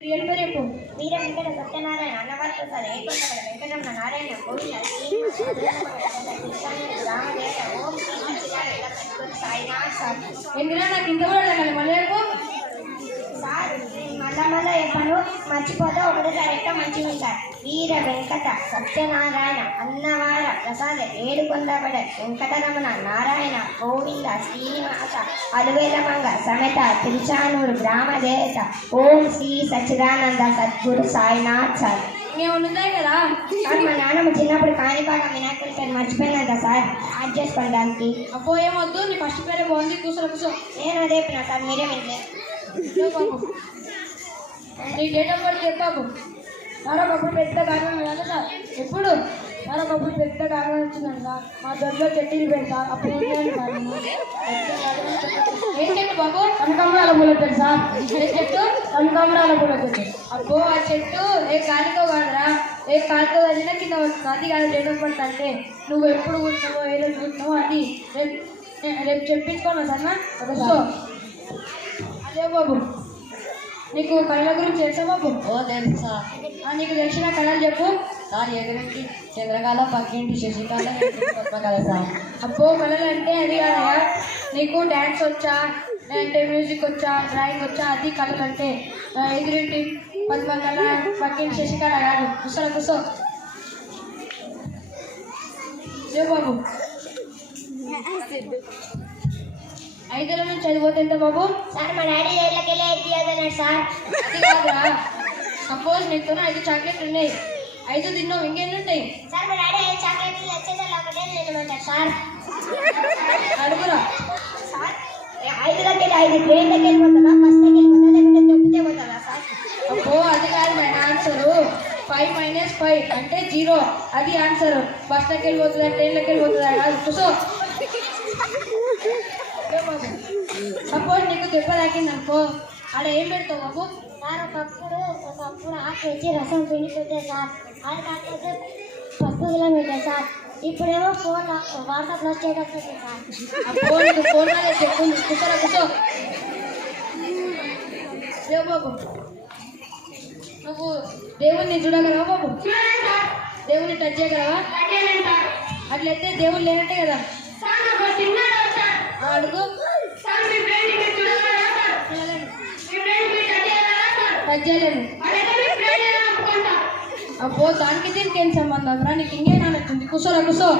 రేపు వీర వెంకట సత్యనారాయణ అన్నవారి ప్రసాద్ ఏకొండ వెంకటరమణ నారాయణ గోవింద ఎందులో నాకు ఇంత కూడా మళ్ళీ సార్ మళ్ళా చెప్పాను మర్చిపోతే ఒకటేసారి ఎట్లా మంచిగా ఉంటారు. వీర వెంకట సత్యనారాయణ అన్నవార ప్రసాద ఏడుకొండబడ వెంకటరమణ నారాయణ గోవింద శ్రీనివాస అలువేలమంగ సమేత తిరుచానూరు గ్రామ దేవత ఓం శ్రీ సచ్చిదానంద సద్గురు సాయినాథ్ సార్. మేము ఉన్నాయి కదా సార్, మా నాన్నమ్మ చిన్నప్పుడు కాణిపాక వినాయకుడి పేరు మర్చిపోయినంత సార్ యాడ్ చేసుకోవడానికి. అబ్బో ఏమొద్దు, నీ ఫస్ట్ పేరే బాగుంది కూర్చో. నేను అదే చెప్పినా సార్, మీరే వినలేదు. నీ డేట్ ఆఫ్ బర్త్ చెప్పాకు. మరొకప్పుడు పెద్ద కారణం కదా సార్, ఎప్పుడు మరొకప్పుడు పెద్ద కారణం వచ్చిందంట సార్. మా దొడ్లో చెట్టులు పెడతా అప్పుడు ఏం చెట్టు బాబు? కనకాంబరాల పూల చెట్టు సార్. ఏ చెట్టు? కనకాంబరాల పూల చెట్టు. అబ్బో ఆ చెట్టు ఏ కాలితో కాదురా, ఏ కాలితో చదివినా కింద వస్తుంది. అది కాదు డేట్ ఆఫ్ బర్త్ అంటే. నువ్వు ఎప్పుడు కూర్చున్నావో ఏ రోజు కూర్చున్నావో అది రేపు చెప్పించుకోను సార్. సో అదే బాబు, నీకు కళల గురించి తెలుసా బాబు? ఓ తెలుసు సార్. నీకు తెలిసిన కళలు చెప్పు సార్. ఎదురింటి చంద్రకాల పక్కింటి శశికాల కదా సార్. అబ్బో కళలు అంటే అది కాదయా, నీకు డ్యాన్స్ వచ్చా అంటే మ్యూజిక్ వచ్చా డ్రాయింగ్ వచ్చా అది కళలు అంటే. ఎదురింటి పద్మకళ పక్కింటి శశికాల కాదు. కూసో బాబు. 5 నుంచి చదిపోతే ఎంత బాబు? సార్ మా డాడీ ఏళ్ళకి వెళ్ళి 5 అన్నాడు సార్. అది కాదురా, సపోజ్ నీకు 5 చాక్లెట్లు ఉన్నాయి, 5 తిన్నావు, ఇంకెన్ని ఉంటాయి? సార్ మా డాడీ 5 చాక్లెట్లు వచ్చేసారి ఒకటే తినమంటారు సార్. అడుగురా సార్, 5 దగ్గర 5 ట్రైన్ దగ్గర వెళ్ళిపోతుందా, బస్ దగ్గర వెళ్ళిపోతుందా, లేకపోతే చెప్తే పోతుందా సార్? అబ్బో అది కాదు మన ఆన్సరు. 5 - 5 అంటే 0, అది ఆన్సరు. బస్ దగ్గర వెళ్ళిపోతుందా ట్రైన్లోకి వెళ్ళిపోతుందా కాదు. కూర్చో. సపోజ్ నీకు దెబ్బ తాకింది అనుకో, ఆడ ఏం పెడతావు బాబు? సార్ ఒకప్పుడు ఆకు వచ్చి రసం పిండి పెట్టారు సార్, అది కాకపోతే పప్పు ఇలా పెట్టారు సార్. ఇప్పుడేమో ఫోన్ వాట్సాప్లో స్టేటస్ పెట్టారు సార్. అబ్బో నీకు ఫోన్ కాలేదు చెప్పు. కూర్చో. లేవు బాబు, నువ్వు దేవుణ్ణి చూడగలవా బాబు? దేవుణ్ణి టచ్ చేయగలవా? అట్లయితే దేవుడు లేనట్టే కదా. అడుగు. టచ్ చేయలేము. అబ్బో దానికి దీనికి ఏం సంబంధం రా, నీకు ఇంకేం నాలెడ్జ్ ఉంది. కూర్చో.